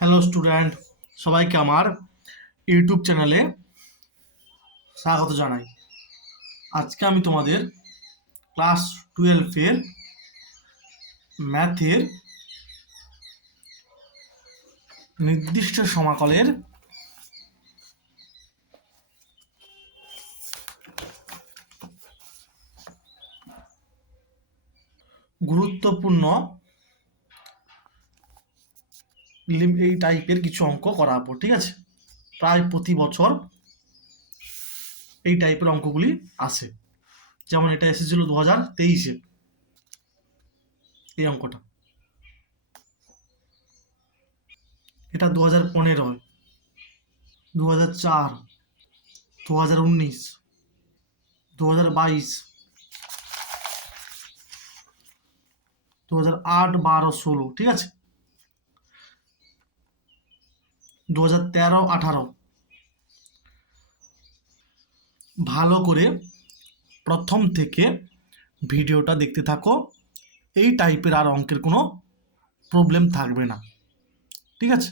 Hello student, সবাইকে আমার YouTube চ্যানেলে স্বাগত জানাই। আজকে আমি তোমাদের ক্লাস 12-এর ম্যাথের নির্দিষ্ট সমাকলের গুরুত্বপূর্ণ এই টাইপের কিছু অঙ্ক করাবো। ঠিক আছে, প্রায় প্রতি বছর এই টাইপের অঙ্কগুলি আসে। যেমন এটা এসেছিল 2023-এ, এই অঙ্কটা। এটা 2015, 2004, 2019, 2022, 2008, 12, 16। ঠিক আছে, 2013, 18। ভালো করে প্রথম থেকে ভিডিওটা দেখতে থাকো, এই টাইপের আর অঙ্কের কোনো প্রবলেম থাকবে না। ঠিক আছে,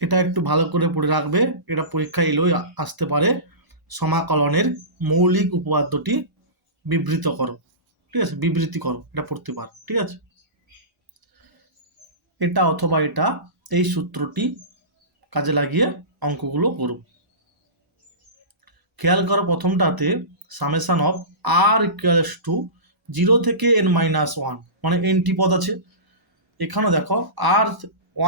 এটা একটু ভালো করে পড়ে রাখবে, এটা পরীক্ষায় এলেও আসতে পারে। সমাকলনের মৌলিক উপপাদ্যটি বিবৃত করো। ঠিক আছে, বিবৃতি করো, এটা পড়তে পারো। ঠিক আছে, এটা অথবা এটা, এই সূত্রটি কাজে লাগিয়ে অঙ্কগুলো করো। খেয়াল করো, প্রথমটাতে summation of R equals to 0 থেকে n-1, মানে এনটি পদ আছে। এখানেও দেখো আর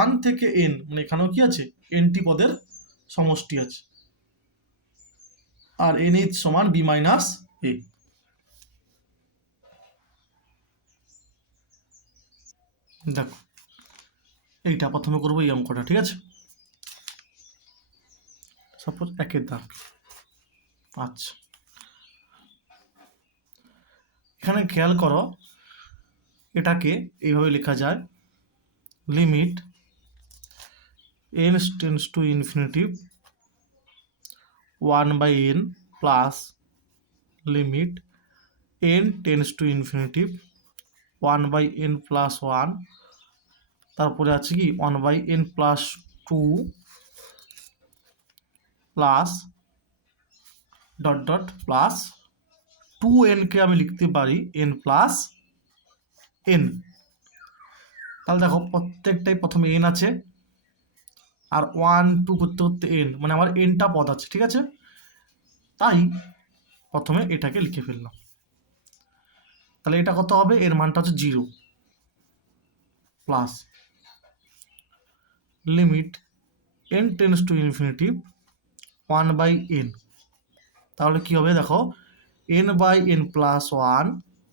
1 থেকে n, মানে এখানেও কি আছে, এনটি পদের সমষ্টি আছে। আর nh সমান b মাইনাস a। দেখো, এইটা প্রথমে করবো এই অঙ্কটা। ঠিক আছে, সাপোজ একের দাগ। আচ্ছা, এখানে খেয়াল করো, এটাকে এইভাবে লেখা যায়, limit n tends to infinity 1/n plus limit n tends to infinity 1/n plus 1, তারপরে আছে কি 1/n plus 2 plus dot dot plus 2n কে আমি লিখতে পারি n প্লাস n। তাহলে দেখো, প্রত্যেকটাই প্রথমে n আছে, আর 1 2 করতে করতে n, মানে আমার nটা পদ আছে। ঠিক আছে, তাই প্রথমে এটাকে লিখে ফেললাম। তাহলে এটা কত হবে, এর মানটা হচ্ছে 0 plus limit n tends to infinity 1/n। তাহলে কি হবে দেখো, n/n plus 1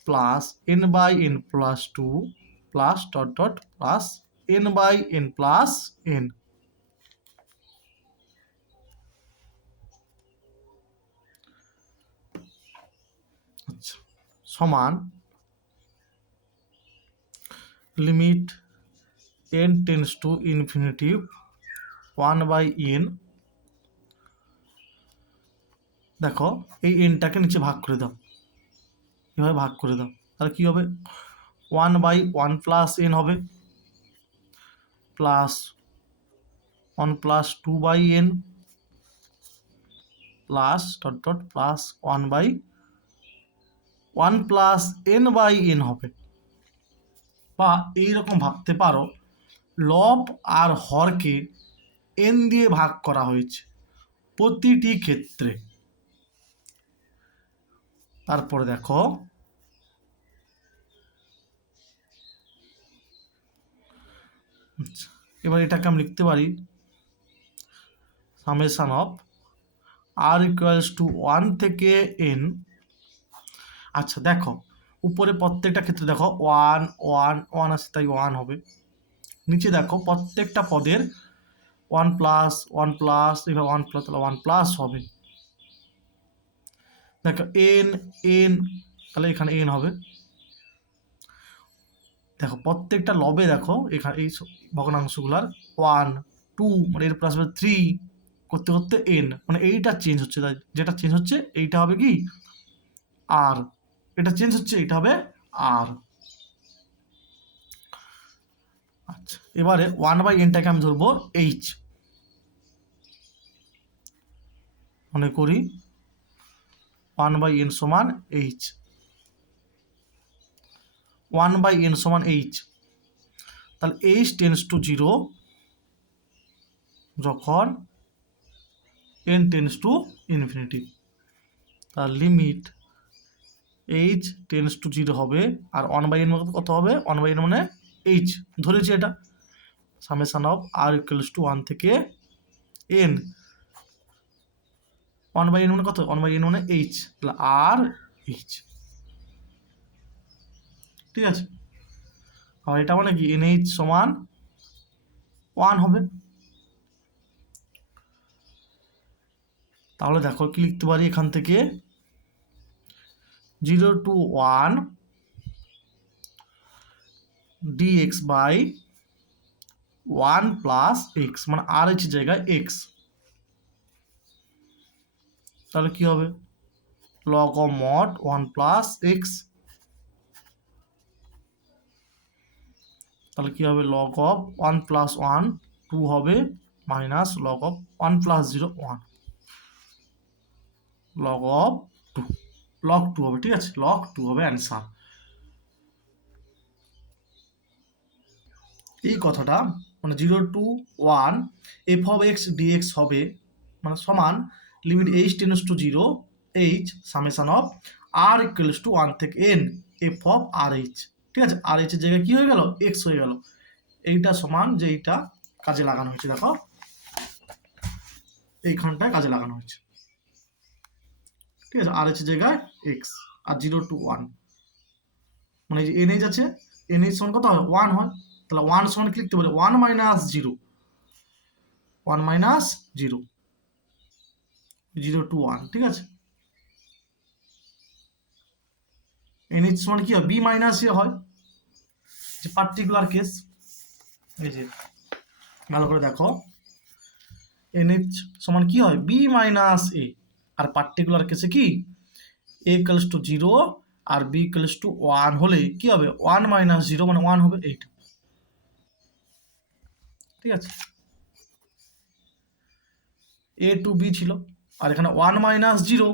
plus n/n plus 2 plus dot dot plus n/n plus n। আচ্ছা, সমান limit n tends to infinity 1/n। দেখো, এই এনটাকে নিচে ভাগ করে দাও, এভাবে ভাগ করে দাও। তাহলে কি হবে, 1/1 প্লাস n হবে, plus 1 plus 2/n plus dot dot plus 1/1 plus n/n হবে। বা এইরকম ভাবতে পারো, লব আর হরকে n দিয়ে ভাগ করা হয়েছে প্রতিটি ক্ষেত্রে। তারপরে দেখো, এবার এটাকে আমি লিখতে পারি summation of R equals to 1 থেকে n। আচ্ছা দেখো, উপরে প্রত্যেকটা ক্ষেত্রে দেখো 1 1 1 আছে, তাই 1 হবে। নিচে দেখো প্রত্যেকটা পদের 1 প্লাস 1 প্লাস, এবার 1 প্লাস, তাহলে 1 প্লাস হবে। দেখো n n, তাহলে এখানে n হবে। দেখো প্রত্যেকটা লবে দেখো এখানে এই ভগ্নাংশগুলার 1 2, মানে এর প্লাস 3 করতে করতে n, মানে এইটা চেঞ্জ হচ্ছে, তাই যেটা চেঞ্জ হচ্ছে এইটা হবে কি আর, এটা চেঞ্জ হচ্ছে, এটা হবে আর। এবারে 1/nটাকে আমি ধরবো এইচ, মনে করি 1/n সমান এইচ, 1/n সমান এইচ। তাহলে এইচ টেন্স টু 0 যখন n টেন্স টু ইনফিনিটি, তার লিমিট এইচ টেন্স টু 0 হবে। আর 1/n কত হবে? 1/n মানে এইচ ধরেছি, এটা summation of R equals to 1 থেকে n। 1/n মানে কত? 1/n মানে এইচ, তাহলে আর এইচ, ঠিক আছে। আর এটা মানে কি NH সমান 1 হবে। তাহলে দেখো কি লিখতে পারি এখান থেকে, 0 to 1 dx by 1 plus X, মানে আর এইচ জায়গায় এক্স। তাহলে কি হবে? Log of mod 1 plus x, তাহলে কি হবে? লগ অফ 1 প্লাস 1 2 হবে, minus log of 1 plus 0 1, log of 2, log 2 হবে, ঠিক আছে, লগ 2 হবে অ্যান্সার। এই কথাটা মানে 0 to 1 F of X DX হবে মানে সমান limit H tends to 0 H summation of R equals to 1 থেকে n F of R H, ঠিক আছে। আর এইচ এর জায়গায় কি হয়ে গেল? এক্স হয়ে গেল। এইটা সমান যে এইটা কাজে লাগানো হয়েছে, দেখো এইখানটায় কাজে লাগানো হয়েছে, ঠিক আছে। আর এইচ এর জায়গায় এক্স, আর 0 to 1 মানে যে এনএইচ আছে, এনএইচ সমান কত হয়? 1 হয়। তাহলে 1 সমান কি লিখতে পারি? 1 মাইনাস 0, 1 মাইনাস 0, 0 to 1, ঠিক আছে। NH সমান কি হয়? বি মাইনাস এ হয়, যে পার্টিকুলার কেস। এই যে ভালো করে দেখো, NH সমান কি হয়? বি মাইনাস এ, আর পার্টিকুলার কেসে কি a ইকুয়ালস টু 0 আর b ইকুয়ালস টু 1 হলে কি হবে? 1 মাইনাস 0 মানে 1 হবে, এইটা, ঠিক আছে। a টু b ছিল, আর এখানে 1 মাইনাস 0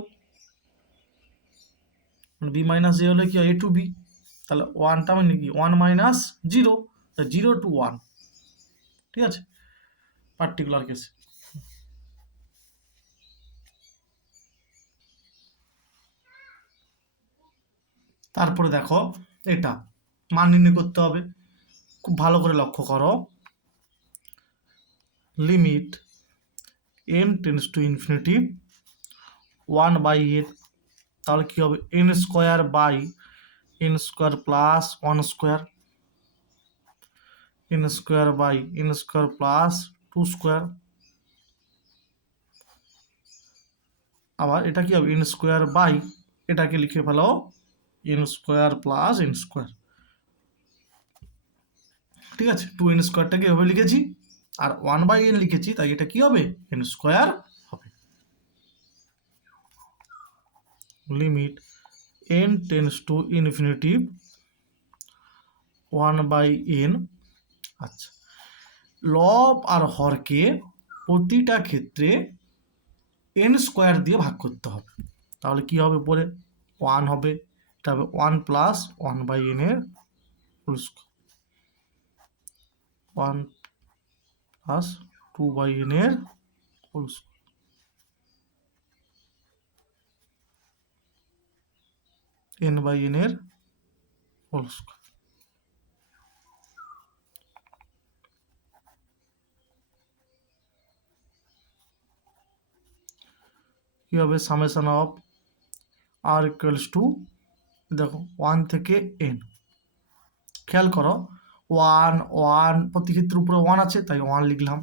মানে b মাইনাস a হলে কি হয়? a টু b, তাহলে 1টা মানে কি? 1 মাইনাস 0, 0 টু 1, ঠিক আছে, পার্টিকুলার কেসে। তারপরে দেখো এটা মান নির্ণয় করতে হবে, খুব ভালো করে লক্ষ্য করো। Limit n tends to infinity 1/n, তাহলে কি হবে? n square by n square plus 1 square, n square by n square plus 2 square. আবার এটা কি হবে? n স্কোয়ার বাই, এটাকে লিখে ফেলো n square plus n square, ঠিক আছে। 2n স্কোয়ারটাকে এভাবে লিখেছি, আর 1/n লিখেছি, তাই এটা কি হবে? n স্কোয়ার হবে। Limit n tends to infinity 1/n। আচ্ছা, লব আর হরকে প্রতিটা ক্ষেত্রে n স্কোয়ার দিয়ে ভাগ করতে হবে। তাহলে কি হবে? উপরে 1 হবে, এটা হবে 1 প্লাস 1/n এর হোল স্কোয়ার, 1 প্লাস 2/n এর হোল স্কোয়ার, n/n এর হোল স্কোয়ার। কি হবে? Summation of R equals to, দেখো 1 থেকে n, খেয়াল করো 1 1 প্রতি ক্ষেত্রে উপরে 1 আছে তাই 1 লিখলাম,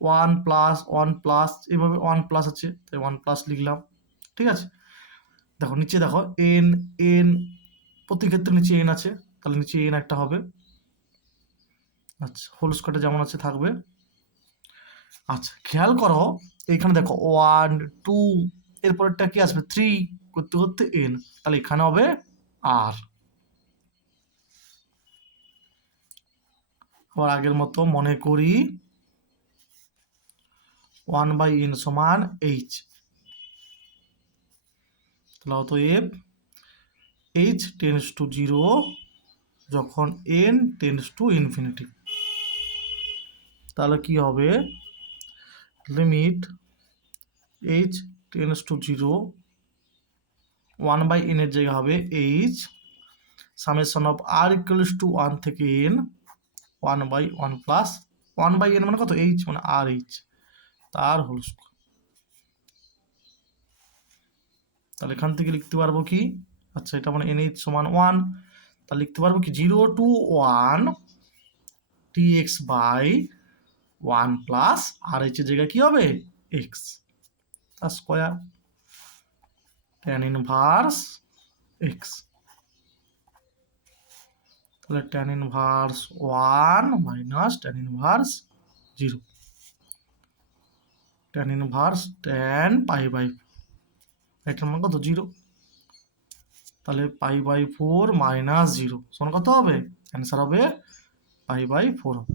1 প্লাস 1 প্লাস, এভাবে 1 প্লাস আছে তাই 1 প্লাস লিখলাম, ঠিক আছে। দেখো নিচে দেখো n n প্রতি ক্ষেত্রে নিচে n আছে, তাহলে নিচে n একটা হবে। আচ্ছা, হোল স্কোয়ারটা যেমন আছে থাকবে। আচ্ছা, খেয়াল করো এখানে দেখো 1 2, এরপরটা কি আসবে? 3 করতে করতে n, তাহলে এখানে হবে r। আবার আগের মতো মনে করি 1/n সমান h। তাহলে অতএব h টেন্ডস টু 0 যখন n টেন্ডস টু ইনফিনিটি। তাহলে কি হবে, limit h tends to 0 1/n এর জায়গা হবে h summation of r equals to 1 থেকে n 1/1 প্লাস 1/n মানে কত, h মানে আর h তার হোল স্কয়ার। তাহলে এখান থেকে লিখতে পারবো কি, আচ্ছা এটা মানে nh সমান 1, তাহলে লিখতে পারবো কি 0 to 1 dx by 1 plus r h এর জায়গায় কি হবে x তার স্কয়ার tan ইনভার্স x। তাহলে tan inverse 1 minus tan inverse 0, tan inverse tan π/4, এটার মান কত 0। তাহলে π/4 মাইনাস 0 সমান কত হবে, অ্যান্সার হবে π/4 হবে।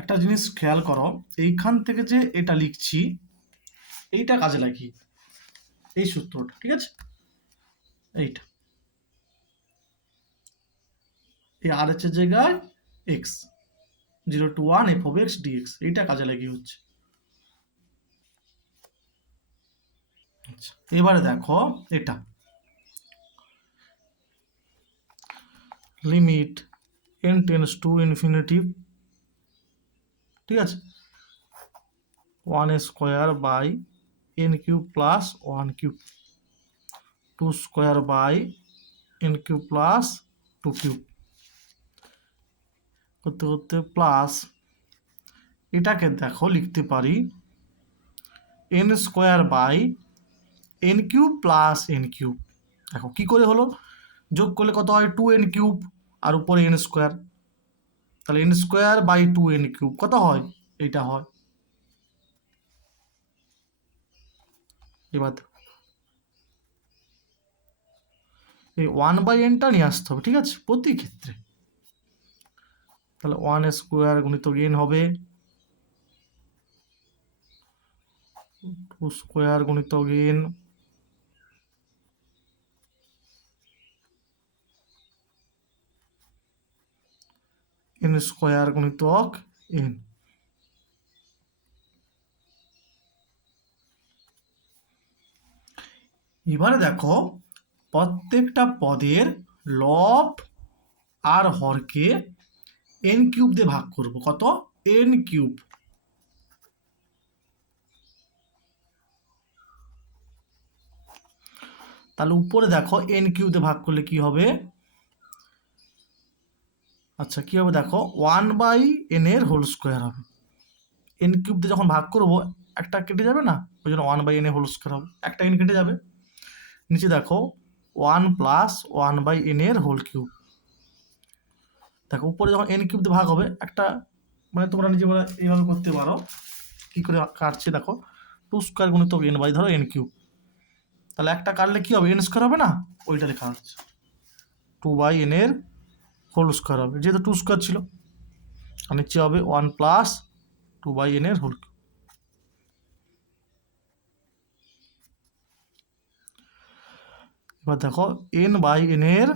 একটা জিনিস খেয়াল করো, এইখান থেকে যে এটা লিখছি এইটা কাজে লাগি, এই সূত্রটা, ঠিক আছে, এইটা এই আর এর জায়গায় x 0 to 1 f of x dx, এইটা কাজে লাগিয়ে হচ্ছে। আচ্ছা এবারে দেখো এটা limit n tends to infinity, ঠিক আছে, 1 square by n cube plus 1 cube 2 square by n cube plus 2 cube করতে করতে প্লাস এটাকে দেখো লিখতে পারি n square by n cube plus n cube. দেখো কি করে হলো, যোগ করলে কত হয় 2n কিউব আর উপরে n স্কোয়ার, তাহলে n square by 2n cube কত হয়, এইটা হয়। এবার এই 1/n-টা নিয়ে আসতে হবে, ঠিক আছে, প্রতি ক্ষেত্রে। তাহলে 1 স্কোয়ার গুণিতক n হবে 2 স্কোয়ার গুণিতক n n স্কোয়ার গুণিতক n। এবারে দেখো প্রত্যেকটা পদের লব আর হরকে n কিউব দিয়ে ভাগ করব, কত n কিউব। তাহলে উপরে দেখো n কিউব দিয়ে ভাগ করলে কি হবে, আচ্ছা কি হবে দেখো 1/n এর হোল স্কোয়ার হবে, n কিউব দিয়ে যখন ভাগ করব একটা কেটে যাবে না, ওই জন্য 1/n এর হোল স্কোয়ার হবে, একটা n কেটে যাবে। নিচে দেখো 1 প্লাস 1/n এর হোল কিউব। দেখো উপরে যখন n কিউব দিয়ে ভাগ হবে একটা, মানে তোমরা নিজে বলে এইভাবে করতে পারো, কি করে কাটছে দেখো 2 স্কোয়ার গুণিতক n বাই ধরো n কিউব, তাহলে একটা কাটলে কি হবে n স্কোয়ার হবে না, ওইটা লেখা হচ্ছে 2/n এর হোল স্কোয়ার হবে, যেহেতু 2 স্কোয়ার ছিল, আর নিচে হবে 1 প্লাস 2/n এর হোল কিউব। এবার দেখো n/n এর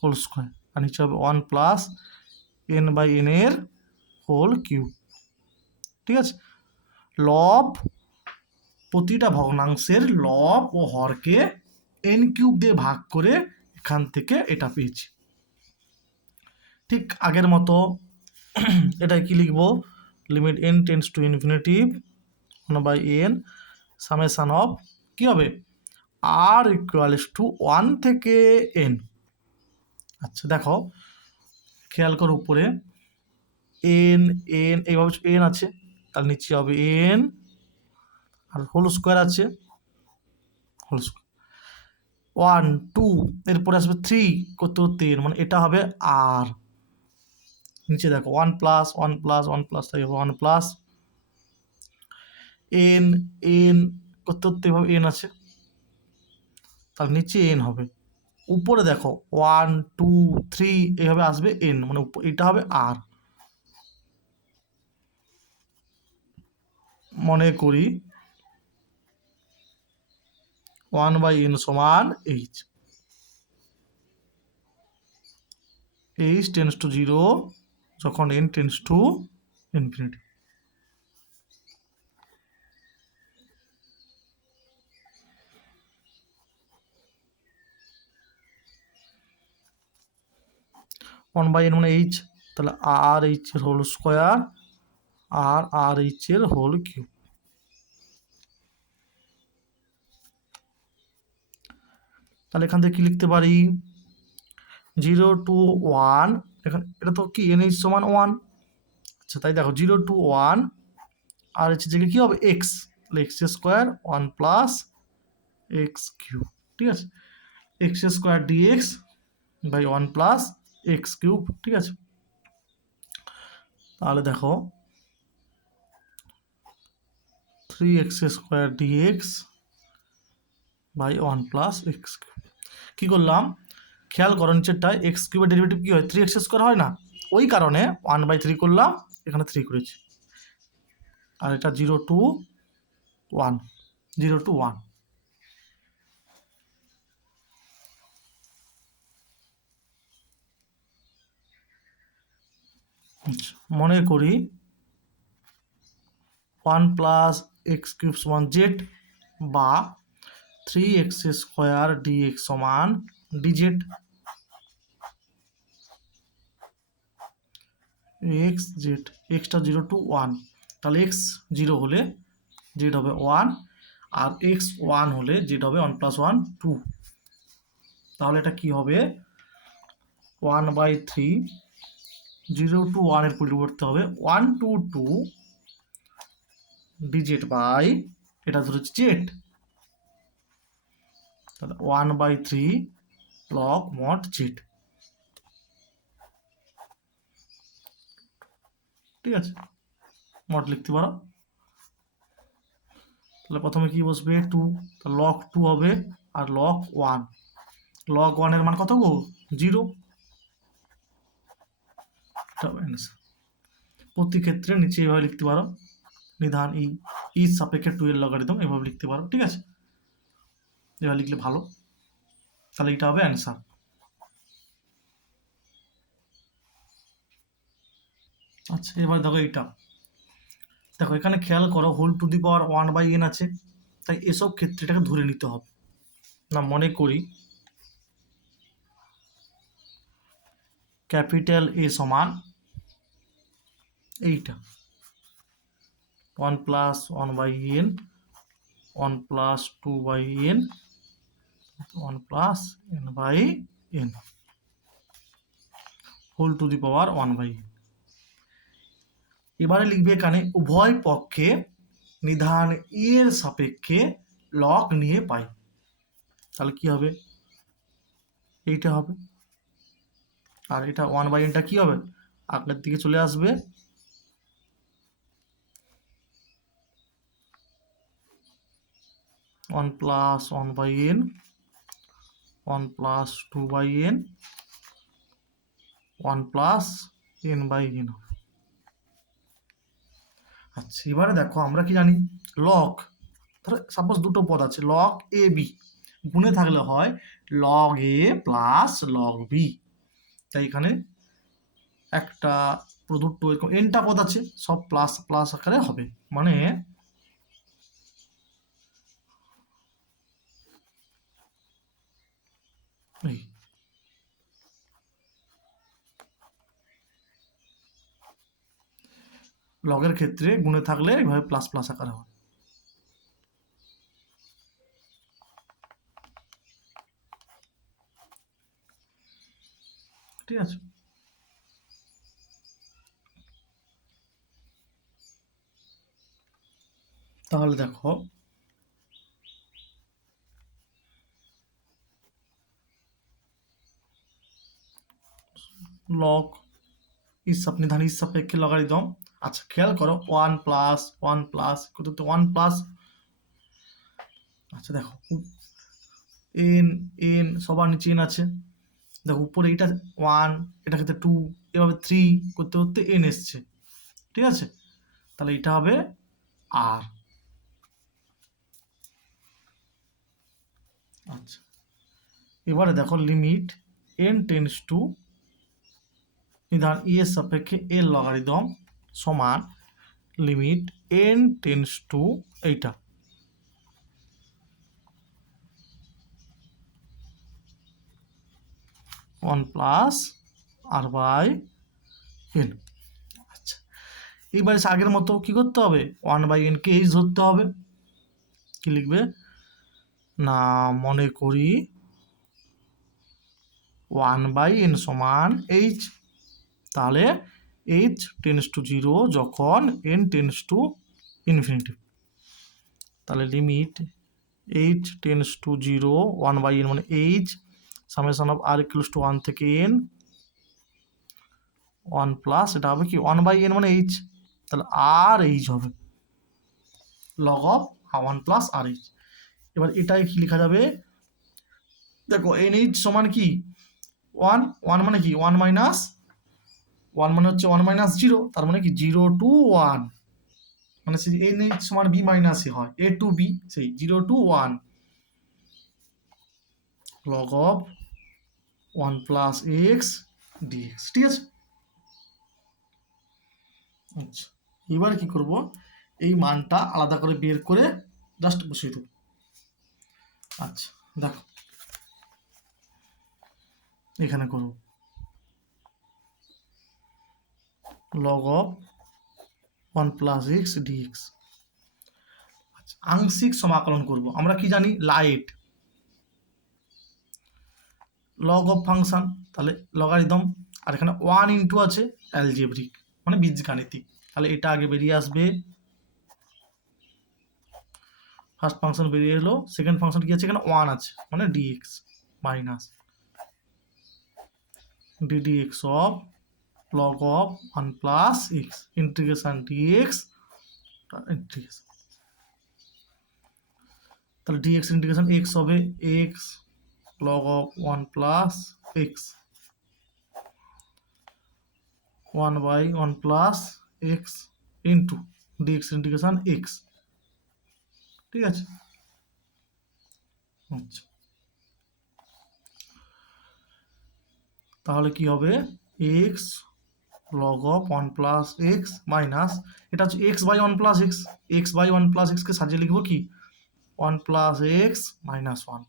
হোল স্কোয়ার, আর নিচে হবে 1 প্লাস n/n এর হোল কিউব, ঠিক আছে। লব প্রতিটা ভগ্নাংশের লব ও হরকে n কিউব দিয়ে ভাগ করে এখান থেকে এটা পেয়েছি। ঠিক আগের মতো এটা কি লিখবো, limit n tends to infinity 1/n summation of কি হবে r ইকুয়ালস টু 1 থেকে n। আচ্ছা দেখো খেয়াল করো উপরে n n এইভাবে n আছে, তার নিচে হবে n আর হোল স্কোয়ার আছে, হোল স্কোয়ার 1 2 এরপরে আসবে 3 করতে করতে n, মানে এটা হবে r। নিচে দেখো 1 প্লাস 1 প্লাস 1 প্লাস তাই হবে 1 প্লাস এন এন করতে করতে এভাবে এন আছে, তার নিচে এন হবে, উপরে দেখো 1 2 3 এভাবে আসবে এন, মানে এটা হবে আর। মনে করি 1/n সমান এইচ, এইচ টেন্স টু 0 যখন n tends to infinity. One by n মানে এইচ, তাহলে আর এইচ এর হোল স্কোয়ার আর এইচ এর হোল কিউব। তাহলে এখান থেকে কি লিখতে পারি, 0 টু 1, এখানে এটা তো কি এন এইচ সমান 1, আচ্ছা তাই দেখো 0 টু 1 আর এইচ জায়গায় কি হবে এক্স, তাহলে x square 1 plus x cube, ঠিক আছে, x square dx by 1 plus x cube, ঠিক আছে। তাহলে দেখো 3x square dx by 1 plus x cube. কী করলাম খেয়াল করো, নিচেরটায় এক্স কিউবের ডেরিভেটিভ কী হয় 3x স্কোয়ার হয় না, ওই কারণে 1/3 করলাম, এখানে 3 করেছি, আর এটা 0 টু 1, 0 টু 1। মনে করি 1 প্লাস এক্স কিউব সমান জেড, বা 3x স্কোয়ার ডিএক্স সমান ডিজেড, এক্স জেড, এক্সটা 0 টু 1, তাহলে এক্স 0 হলে জেড হবে 1, আর এক্স 1 হলে জেড হবে 1 প্লাস 1 2। তাহলে এটা কি হবে 1/3, 0 টু 1 এর পরিবর্তে হবে 1 টু 2 ডিজেড বাই, এটা ধরেছি জেড, তাহলে 1/3 লগ মড জেড, ঠিক আছে, মড লিখতে পারো। তাহলে প্রথমে কি বসবে 2, তাহলে লগ 2 হবে, আর লগ 1, লগ 1 এর মান কত গো 0, এটা হবে অ্যান্সার। প্রতি ক্ষেত্রে নিচে এভাবে লিখতে পারো, নিধান ই সাপেক্ষে 2 এর লগারিদম এভাবে লিখতে পারো, ঠিক আছে, এভাবে লিখলে ভালো, তাহলে এটা হবে অ্যান্সার। আচ্ছা এবার দেখো এইটা, দেখো এখানে খেয়াল করো whole to the power 1/n আছে, তাই এসব ক্ষেত্রে এটাকে ধরে নিতে হবে না। মনে করি ক্যাপিটাল এ সমান এইটা 1 plus 1/n, 1 plus 2/n, 1 plus n/n, whole to the power 1/n। এবারে লিখবে এখানে উভয় পক্ষে নিধান ই এর সাপেক্ষে লগ নিয়ে পাই, তাহলে কি হবে এইটা হবে, আর এটা 1/nটা কি হবে আগের দিকে চলে আসবে, one plus 1/n, 1 plus 2/n, 1 plus n/n। আচ্ছা এবারে দেখো আমরা কি জানি লগ, ধরো সাপোজ দুটো পদ আছে লগ এ বি, গুণে থাকলে হয় লগ এ প্লাস লগ বি, তাই এখানে একটা প্রদত্ত এরকম এনটা পদ আছে, সব প্লাস প্লাস আকারে হবে, মানে এই লগের ক্ষেত্রে গুণে থাকলে এইভাবে প্লাস প্লাস আকারে হবে, ঠিক আছে। তাহলে দেখো লগ নিধান ইস সাপেক্ষে লগারিদম, আচ্ছা খেয়াল করো 1 প্লাস কত, তো 1 প্লাস, আচ্ছা দেখো এন এন সবার নিচে এন আছে, দেখো উপরে এইটা 1, এটা ক্ষেত্রে 2, এভাবে 3 করতে করতে এন এসছে, ঠিক আছে, তাহলে এটা হবে আর। আচ্ছা এবারে দেখো লিমিট এন টেন্স টু নিধান ই এর সাপেক্ষে এর লগারিদম সমান লিমিট এন টেন্স টু এইটা 1 প্লাস আর বাই এন। আচ্ছা এইবারে আগের মতো কি করতে হবে, 1/n কে এইচ ধরতে হবে, কি লিখবে না, মনে করি 1/n সমান এইচ, তাহলে এইচ টেন্স টু 0 যখন এন টেন্স টু ইনফিনিটি, তাহলে limit H tends to 0 1/n মানে h summation of R equals to 1 থেকে এন 1 প্লাস এটা হবে কি 1/n মানে এইচ, তাহলে আর এইচ হবে log of 1 plus r h. এবার এটাই কি লেখা যাবে, দেখো এন এইচ সমান কি 1 মানে কি 1 মাইনাস 1 মানে হচ্ছে 1 মাইনাস 0, তার মানে কি 0 টু 1, মানে সেই এন এইচ সমান বি মাইনাস এ হয়, এ টু বি, সেই 0 to 1 log of 1 plus x dx, ঠিক আছে। আচ্ছা এবার কি করব, এই মানটা আলাদা করে বের করে জাস্ট বসিয়ে দেব। আচ্ছা দেখো এখানে করব log of 1 plus x dx. আচ্ছা আংশিক সমাকলন করব, আমরা কি জানি লাইট লগ অফ ফাংশন, তাহলে লগারিদম, আর এখানে 1 ইন্টু আছে অ্যালজেব্রিক মানে বীজগাণিতিক, তাহলে এটা আগে বেরিয়ে আসবে, ফার্স্ট ফাংশন বেরিয়ে এলো, সেকেন্ড ফাংশন কি আছে এখানে 1 আছে মানে dx minus d dx of log of 1 plus x integration dx integration, তাহলে ডিএক্স ইন্টিগ্রেশন এক্স হবে x log of 1 plus x 1/1 plus x into dx integration x, ঠিক আছে। আচ্ছা তাহলে কি হবে x log of 1 plus x minus এটা হচ্ছে x/1 plus x, x/1 plus এক্সকে সাজিয়ে লিখবো কি 1 প্লাস এক্স মাইনাস 1,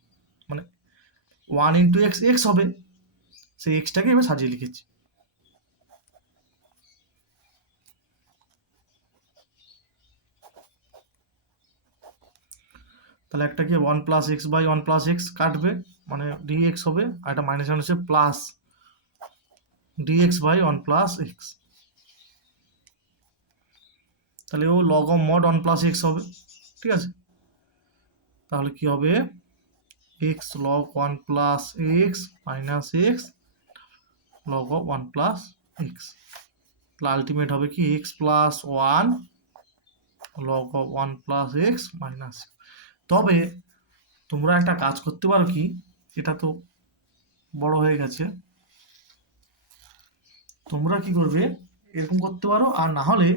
মানে 1 ইন্টু এক্স এক্স হবে, সেই এক্সটাকে এবার সাজিয়ে লিখেছি। তাহলে একটা কি 1 plus x by 1 plus x কাটবে মানে ডিএক্স হবে, আর এটা মাইনাস হচ্ছে plus dx by 1 plus x, তাহলে ও log of mod 1 plus x হবে, ঠিক আছে। তাহলে কি হবে x log 1 plus x minus x log of 1 plus x, তাহলে আলটিমেট হবে কি x plus 1 log of 1 plus x minus. তবে তোমরা একটা কাজ করতে পারো কি, এটা তো বড় হয়ে গেছে, তোমরা কি করবে এরকম করতে পারো, আর না হলে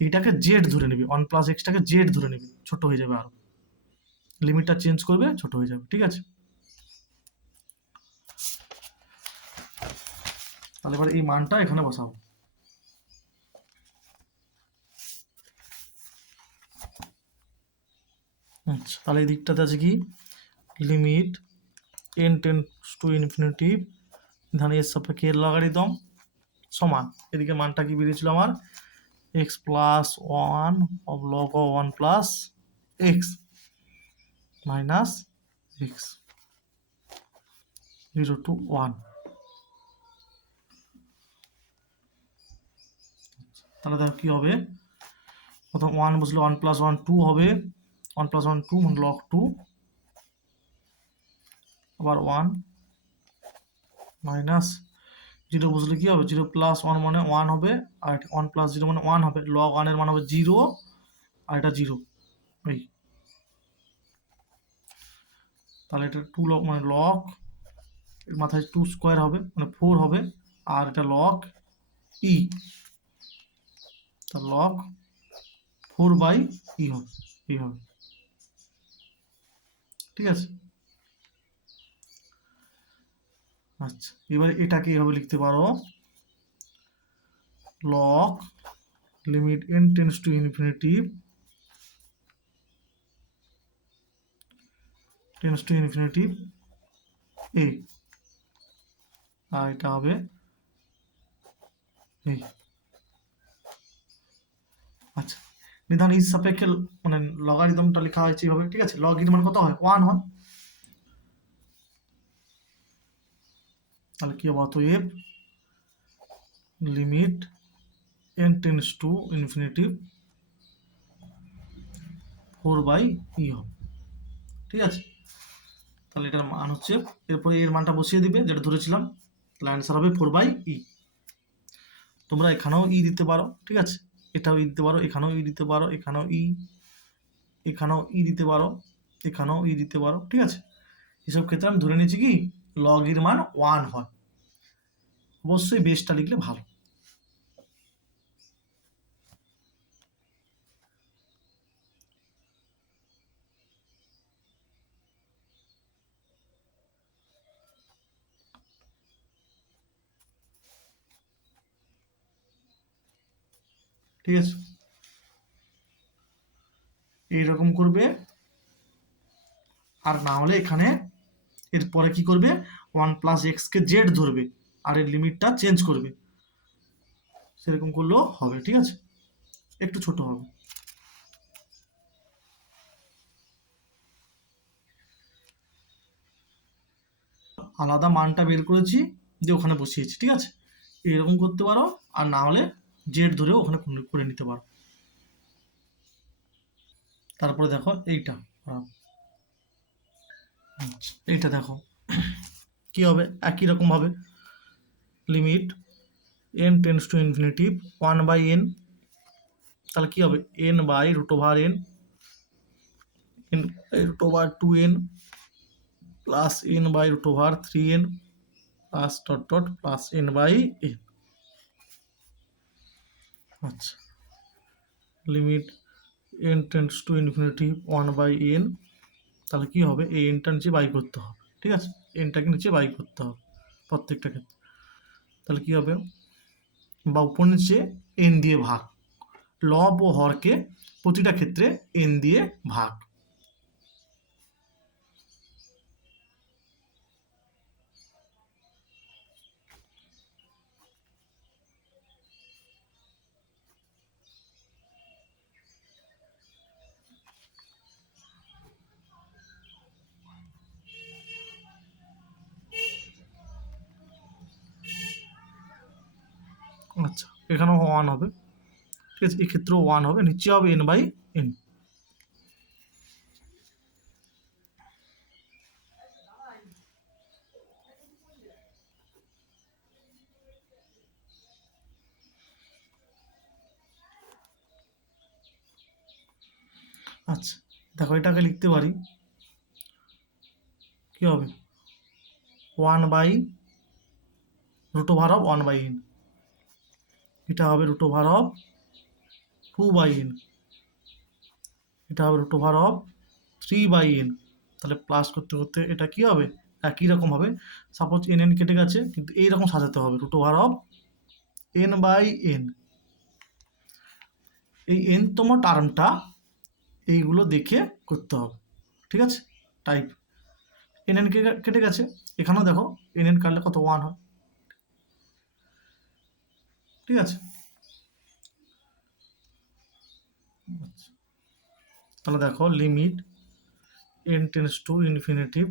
এটাকে জেড ধরে নেবে, 1 প্লাস এক্সটাকে জেড ধরে নেবে, ছোট হয়ে যাবে, আরো লিমিটটা চেঞ্জ করবে ছোট হয়ে যাবে, ঠিক আছে। তাহলে এবার এই মানটা এখানে বসাবো, আচ্ছা তাহলে এই দিকটাতে আছে কি limit N tends to infinity ধান এর সাপেক্ষে এর লগারিদম সমান, এদিকে মানটা কি বেরিয়েছিল আমার x plus 1 of log of 1 plus x minus x 0 to 1, তাহলে দেখো কি হবে, প্রথম 1 বসলে 1 প্লাস 1 2 হবে, 1 প্লাস 1 2 মানে লগ 2 আবার 1 মাইনাস জিরো বসলে কি হবে, 0+1 মানে 1 হবে, আর 1+0 মানে 1 হবে, log 1 এর মান হবে 0, আর এটা 0, এই তাহলে এটা 2 log মানে log এর মাথায় 2 স্কোয়ার হবে মানে 4 হবে, আর এটা log e, তা log 4/e হবে, এই হবে, ঠিক আছে। আচ্ছা, এবার এটাকে এইভাবে লিখতে পারো, log limit n tends to infinity a, আর এটা হবে এই। আচ্ছা, নিধান এই সাপেক্ষে মানে লগারিদমটা লেখা হয়েছে এইভাবে, ঠিক আছে। লগ এর মান কত হয়, 1 হয়, তাহলে কি হবে, অতএব limit n tends to infinity 4/e হবে, ঠিক আছে। তাহলে এটার মান হচ্ছে, এরপরে এর মানটা বসিয়ে দিবে যেটা ধরেছিলাম, তাহলে অ্যান্সার হবে 4/e। তোমরা এখানেও ই দিতে পারো, ঠিক আছে, এটাও ই দিতে পারো, এখানেও ই দিতে পারো, এখানেও ই, এখানেও ই দিতে পারো, এখানেও ই দিতে পারো, ঠিক আছে। এসব ক্ষেত্রে আমি ধরে নিয়েছি কি লগ এর মান 1 হয়, অবশ্যই বেসটা লিখলে ভালো। ঠিক আছে, এইরকম করবে, আর না হলে এখানে এরপরে কি করবে, 1+x কে জেড ধরবে, আর এর লিমিটটা চেঞ্জ করবে, সেরকম করলেও হবে, ঠিক আছে, একটু ছোট হবে। আলাদা মানটা বের করেছি, যে ওখানে বসিয়েছি, ঠিক আছে, এরকম করতে পারো, আর না হলে জেড ধরেও ওখানে করে নিতে পারো। তারপরে দেখো এইটা, এইটা দেখো কি হবে, একই রকম ভাবে limit n tends to infinity 1/n, তাহলে কি হবে, n/√n, n/√2n plus n/√3n plus dot dot plus n/n। আচ্ছা, limit n tends to infinity 1/n, তাহলে কি হবে, এই এনটা নিচে বাই করতে হবে, ঠিক আছে, এনটাকে নিচে বাই করতে হবে প্রত্যেকটা ক্ষেত্রে, তাহলে কি হবে, বা উপর নিচে এন দিয়ে ভাগ, লব ও হরকে প্রতিটা ক্ষেত্রে এন দিয়ে ভাগ। আচ্ছা, এখানেও 1 হবে, ঠিক আছে, এক্ষেত্রেও 1 হবে, নিচে হবে n/n। আচ্ছা, দেখো এটাকে লিখতে পারি, কি হবে, 1/√1/n, এটা হবে √2/n, এটা হবে √3/n, তাহলে প্লাস করতে করতে এটা কি হবে, একই রকম হবে, সাপোজ n কেটে গেছে, কিন্তু এইরকম সাজাতে হবে, √n/n, এই n তম টার্মটা এইগুলো দেখে করতে হবে, ঠিক আছে, টাইপ n কেটে গেছে, এখানেও দেখো n কাটলে কত 1 হয়, ঠিক আছে। আচ্ছা, তাহলে দেখো limit n tends to infinity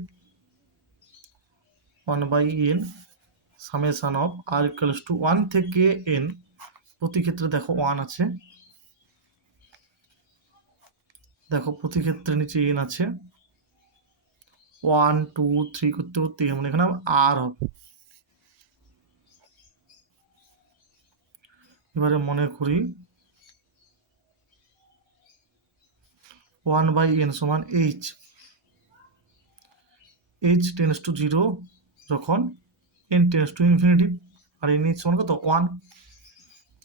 1/n summation of r equals to 1 থেকে n, প্রতি ক্ষেত্রে দেখো 1 আছে, দেখো প্রতি ক্ষেত্রে নিচে n আছে, 1 2 3 করতে করতে মানে এখানে আর হবে, এবারে মনে করি 1/n সমান h টেন্ডস টু 0 যখন n টেন্ডস টু ইনফিনিটি, আর n সমান কত 1,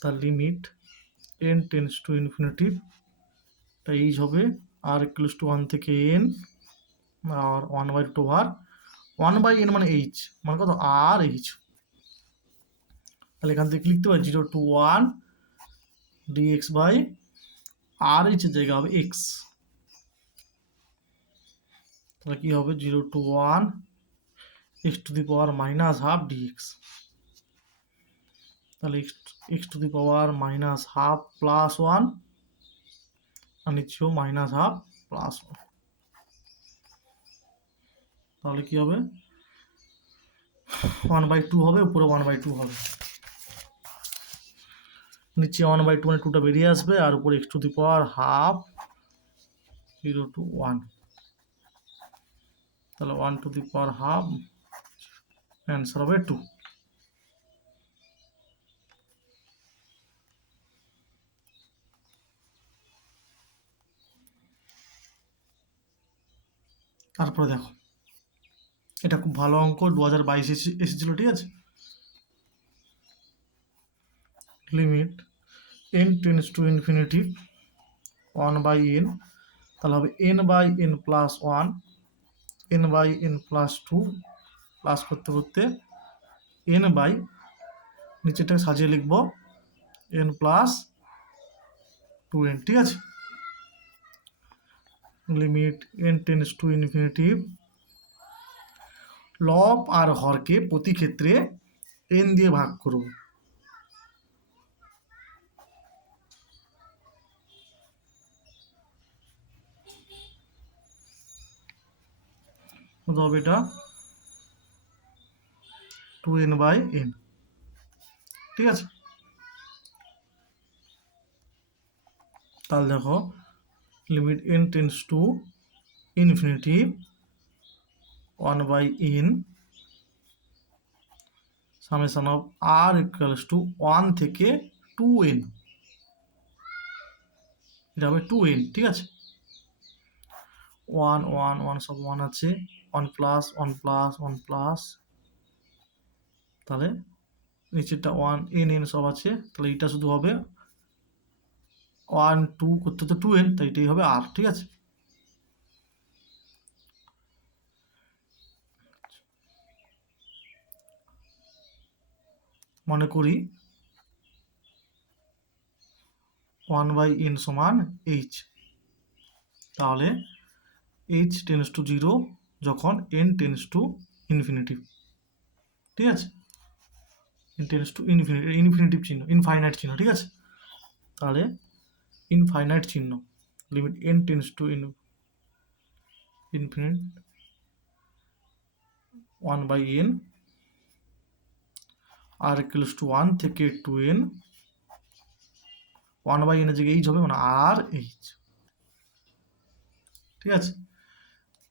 তার limit n tends to infinity তা h হবে r ইকুয়ালস টু 1 থেকে n আর 1/2 ওভার 1/n মানে h মানে কত r h। তাহলে এখান থেকে লিখতে পারি 0 to 1 dx by r h এর জায়গা হবে x। তাহলে কি হবে 0 to 1 x two the power minus half dx। তাহলে x two the power minus half plus 1 আর নিচেও মাইনাস হাফ প্লাস 1। তাহলে কি হবে 1/2 হবে, উপরে 1/2 হবে, নিচে 1/2 মানে 2টা বেরিয়ে আসবে, আর উপরে x two the power half 0 to 1। তাহলে 1 two the power half, answer হবে 2। তারপরে দেখো এটা খুব ভালো অঙ্ক, 2022 এসেছিল, ঠিক আছে। Limit n tends to infinity 1/n, তাহলে হবে n/n plus 1 n/n plus 2 plus করতে করতে n বাই নিচেটাকে সাজিয়ে লিখব n প্লাস 2n, ঠিক আছে। Limit n tends to infinity, লব আর হরকে প্রতি ক্ষেত্রে n দিয়ে ভাগ করব। কত হবে এটা 2n/n, ঠিক আছে। তাহলে দেখো limit n tends to infinity 1/n summation of r equals to 1 থেকে 2n, এটা হবে 2n, ঠিক আছে। 1 1 1 সব 1 আছে, 1 প্লাস 1 প্লাস 1 প্লাস, তাহলে নিচেরটা 1 n সব আছে, তাহলে এটা শুধু হবে 1 2 করতে তো 2n, তাই এটাই হবে r, ঠিক আছে। মনে করি 1/n সমান h, তাহলে h টেন্ডস টু 0 যখন n টেন্ডস টু ইনফিনিটি, ঠিক আছে। n tends to infinity, infinitive চিহ্ন, ইনফাইনাইট চিহ্ন, ঠিক আছে। তাহলে ইনফাইনাইট চিহ্ন, limit n tends to infinite 1/n r equals to 1 থেকে 2n, 1/n এর জায়গায় h হবে মানে r h, ঠিক আছে।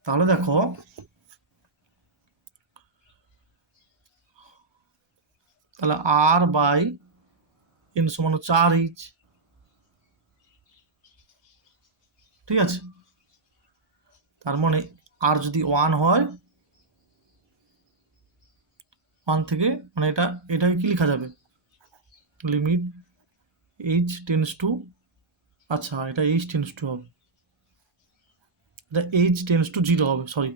তাহলে দেখো তাহলে r/n সমান হচ্ছে r/h, ঠিক আছে। তার মানে r যদি 1 হয়, 1 থেকে মানে এটাকে কি লেখা যাবে লিমিট h টেন্ডস টু, আচ্ছা এটা h টেন্ডস টু হবে, এটা h টেন্ডস টু 0 হবে, সরি,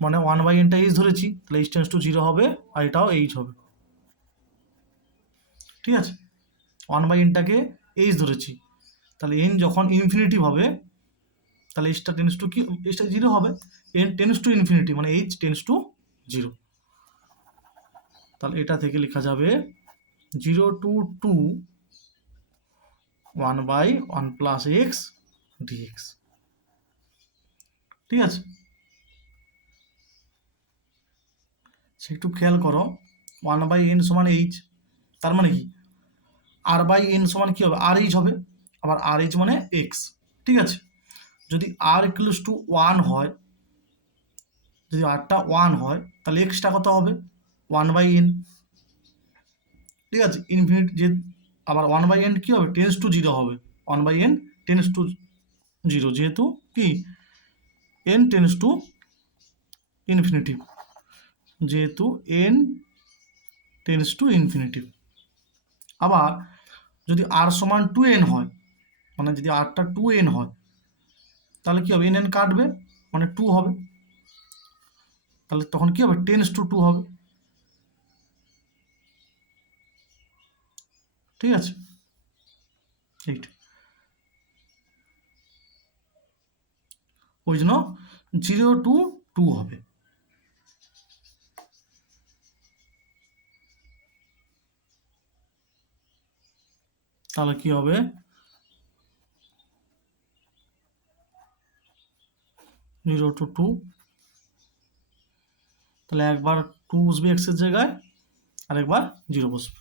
মানে 1/nটা h ধরেছি, তাহলে h টেন্ডস টু 0 হবে, আর এটাও h হবে, ঠিক আছে। 1/nটাকে h ধরেছি, তাহলে n যখন ইনফিনিটিভ হবে তাহলে h টা টেন্ডস টু কি, h টা 0 হবে, n টেন্ডস টু ইনফিনিটি মানে h টেন্ডস টু 0। তাহলে এটা থেকে লেখা যাবে 0 to 2 1/1 প্লাস x dx, ঠিক আছে। সে একটু খেয়াল করো 1/n সমান h, তার মানে কি r/n সমান কি হবে r/h হবে, আবার r/h মানে x, ঠিক আছে। যদি r ইকুয়ালস টু 1 হয়, যদি rটা 1 হয় তাহলে xটা কত হবে 1/n, ঠিক আছে। ইনফিনিট যে আবার 1/n কি হবে, টেন্স টু 0 হবে, 1/n টেন্স টু 0, যেহেতু কি n টেন্স টু ইনফিনিটিভ, যেহেতু n টেন্স টু ইনফিনিটিভ। আবার যদি r সমান 2n হয়, মানে যদি rটা 2n হয়, তাহলে কি হবে, n কাটবে, মানে 2 হবে, তাহলে তখন কি হবে, টেন্স টু 2 হবে। ঠিক আছে, এইটা ওই জন্য 0 to 2 হবে। তাহলে কি হবে, 0 to 2, তাহলে একবার 2 বসবে x এর জায়গায়, আর একবার 0 বসবে,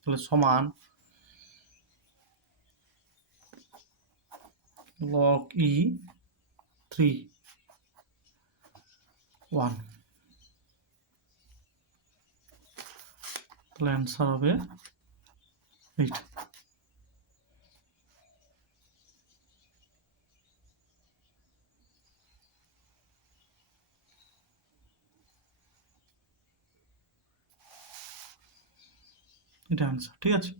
তাহলে সমান log e 3 1, তাহলে অ্যান্সার হবে এইটা। এটা অ্যান্সার, ঠিক আছে।